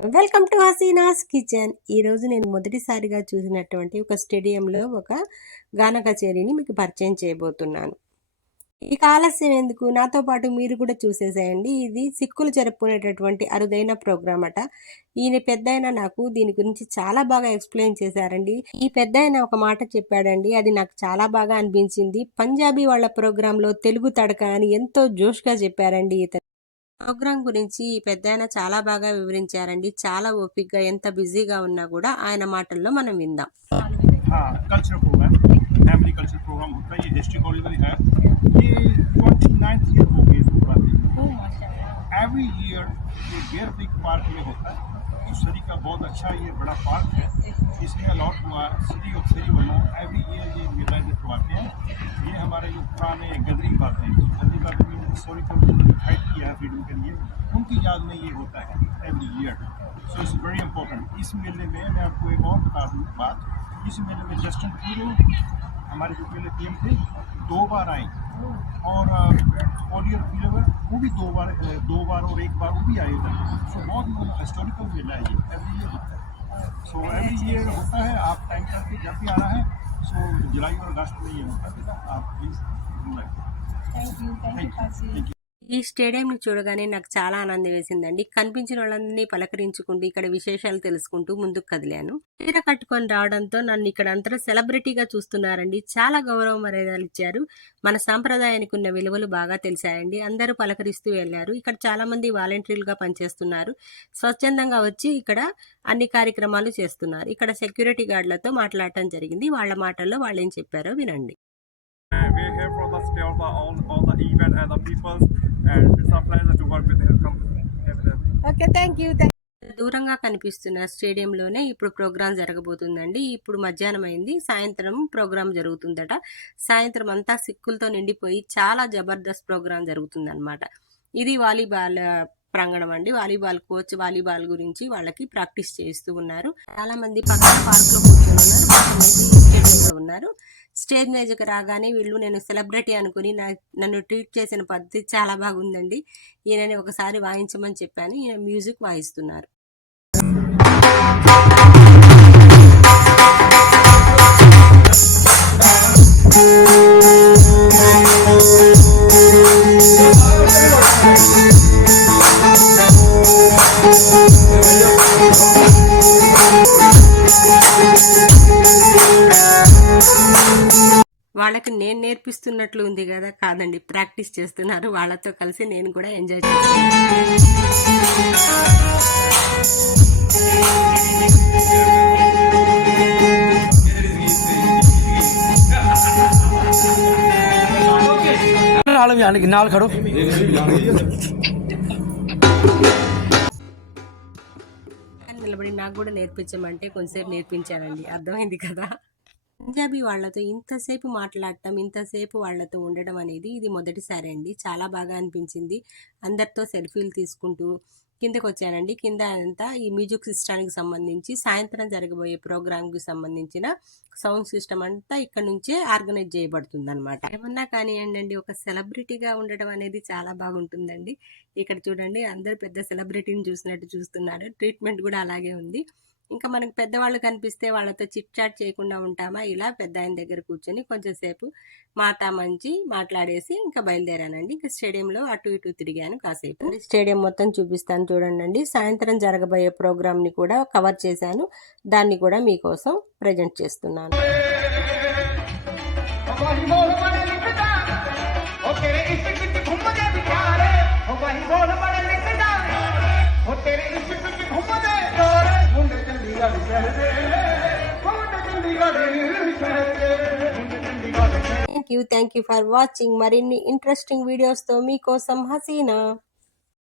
Welcome to Hasina's kitchen. ఈరోజు నేను మొదటిసారిగా చూసినటువంటి ఒక స్టేడియంలో ఒక గాన కచేరీని మీకు పరిచయం చేయబోతున్నాను. ఇక ఆలస్యం ఎందుకు, నాతో పాటు మీరు కూడా చూసేసేయండి. ఇది సిక్కులు జరుపుకునేటటువంటి అరుదైన ప్రోగ్రామ్ అట. ఈయన పెద్దాయన నాకు దీని గురించి చాలా బాగా ఎక్స్ప్లెయిన్ చేశారండి. ఈ పెద్దాయన ఒక మాట చెప్పాడండి, అది నాకు చాలా బాగా అనిపించింది. పంజాబీ వాళ్ళ ప్రోగ్రాంలో తెలుగు తడక అని ఎంతో జోష్గా చెప్పారండి ఇతను. ప్రోగ్రాం గురించి ఈ పెద్దాయన చాలా బాగా వివరించారండి. చాలా ఓపికగా, ఎంత బిజీగా ఉన్నా కూడా ఆయన మాటల్లో మనం విందాం. Culture programme family culture programme होता है। ये डिस्ट्रिक्ट कॉलेज है। ये 29th ईयर हो गई प्रोग्राम। एवरी ईयर ये बेयर बिग पार्क में होता है। सरी का बहुत अच्छा ये बड़ा पार्क है। इसमें अलॉट हुआ सिटी ऑफ सरी वाला एवरी ईयर ये मेला करवाते हैं। ये हमारे जो पुराने गदरी बातें में हिस्टोरिकल फाइट किया है फ्रीडम के लिए, उनकी याद में ये होता है every year. So it's very important. इस मेले में मैं आपको एक और बता दूँ बात, इस मेले में जस्टिन ट्रूडो हमारे जो पहले पीएम थे 2 बार आए, और ओलियर फिलेवर वो भी 2 बार और 1 बार वो भी आए थे। सो बहुत हिस्टोरिकल मेला है ये, एवरी ईयर होता है। सो एवरी ईयर होता है। आप टाइम करके जब भी आ रहा है, सो जुलाई और अगस्त में ये होता है। आप प्लीज़ थैंक यू। ఈ స్టేడియంని చూడగానే నాకు చాలా ఆనందం వేసిందండి. కనిపించిన వాళ్ళందరినీ పలకరించుకుంటూ ఇక్కడ విశేషాలు తెలుసుకుంటూ ముందుకు కదిలాను. చీర కట్టుకొని రావడంతో నన్ను ఇక్కడ అందరూ సెలబ్రిటీగా చూస్తున్నారండి. చాలా గౌరవ మర్యాదలు ఇచ్చారు. మన సాంప్రదాయానికి ఉన్న విలువలు బాగా తెలిసాయండి. అందరూ పలకరిస్తూ వెళ్ళారు. ఇక్కడ చాలా మంది వాలంటీర్లుగా పనిచేస్తున్నారు. స్వచ్ఛందంగా వచ్చి ఇక్కడ అన్ని కార్యక్రమాలు చేస్తున్నారు. ఇక్కడ సెక్యూరిటీ గార్డులతో మాట్లాడటం జరిగింది. వాళ్ళ మాటల్లో వాళ్ళు ఏం చెప్పారో వినండి. We're here for the stay of all the event and the people, and it's a pleasure to work with your company. Okay, thank you. దూరంగా కనిపిస్తున్న స్టేడియంలోనే ఇప్పుడు ప్రోగ్రాం జరగబోతుందండి. ఇప్పుడు మధ్యాహ్నం అయింది, సాయంత్రం ప్రోగ్రాం జరుగుతుందట. సాయంత్రం అంతా సిక్కులతో నిండిపోయి చాలా జబర్దస్త్ ప్రోగ్రాం జరుగుతుందన్నమాట. ఇది వాలీబాల్ ప్రాంగణం అండి. వాలీబాల్ కోచ్ వాలీబాల్ గురించి వాళ్ళకి ప్రాక్టీస్ చేస్తూ ఉన్నారు. చాలా మంది పక్కన పార్క్ లో కూర్చొని ఉన్నారు, కొంతమంది స్టేడియంలో ఉన్నారు. స్టేజ్ మీదకి రాగానే వీళ్ళు నేను సెలబ్రిటీ అనుకుని నన్ను ట్రీట్ చేసిన పద్ధతి చాలా బాగుందండి. ఈయనని ఒకసారి వాయించమని చెప్పాను. ఈయన మ్యూజిక్ వాయిస్తున్నారు. వాళ్ళకి నేను నేర్పిస్తున్నట్లు ఉంది కదా, కాదండి, ప్రాక్టీస్ చేస్తున్నారు. వాళ్ళతో కలిసి నేను కూడా ఎంజాయ్ చేస్తున్నాను. నిలబడి నాకు కూడా నేర్పించమంటే కొంచెంసేపు నేర్పించానండి. అర్థమైంది కదా. పంజాబీ వాళ్ళతో ఇంతసేపు మాట్లాడటం, ఇంతసేపు వాళ్ళతో ఉండడం అనేది ఇది మొదటిసారి అండి. చాలా బాగా అనిపించింది. అందరితో సెల్ఫీలు తీసుకుంటూ కిందకు వచ్చానండి. కింద అంతా ఈ మ్యూజిక్ సిస్టానికి సంబంధించి సాయంత్రం జరగబోయే ప్రోగ్రామ్కి సంబంధించిన సౌండ్ సిస్టమ్ అంతా ఇక్కడ నుంచే ఆర్గనైజ్ చేయబడుతుంది అనమాట. ఏమన్నా కానివ్వండి, ఒక సెలబ్రిటీగా ఉండడం అనేది చాలా బాగుంటుందండి. ఇక్కడ చూడండి, అందరు పెద్ద సెలబ్రిటీని చూసినట్టు చూస్తున్నారు. ట్రీట్మెంట్ కూడా అలాగే ఉంది. ఇంకా మనకు పెద్దవాళ్ళు కనిపిస్తే వాళ్ళతో చిట్ చాట్ చేయకుండా ఉంటామా? ఇలా పెద్ద ఆయన దగ్గర కూర్చొని కొంచెం సేపు మంచి మాట్లాడేసి ఇంకా బయలుదేరానండి. ఇంకా స్టేడియంలో అటు ఇటు తిరిగాను కాసేపు. స్టేడియం మొత్తం చూపిస్తాను చూడండి. సాయంత్రం జరగబోయే ప్రోగ్రామ్ని కూడా కవర్ చేశాను. దాన్ని కూడా మీకోసం ప్రజెంట్ చేస్తున్నాను. Thank you for watching. మరిన్ని ఇంట్రెస్టింగ్ వీడియోస్తో మీకోసం హసీనా.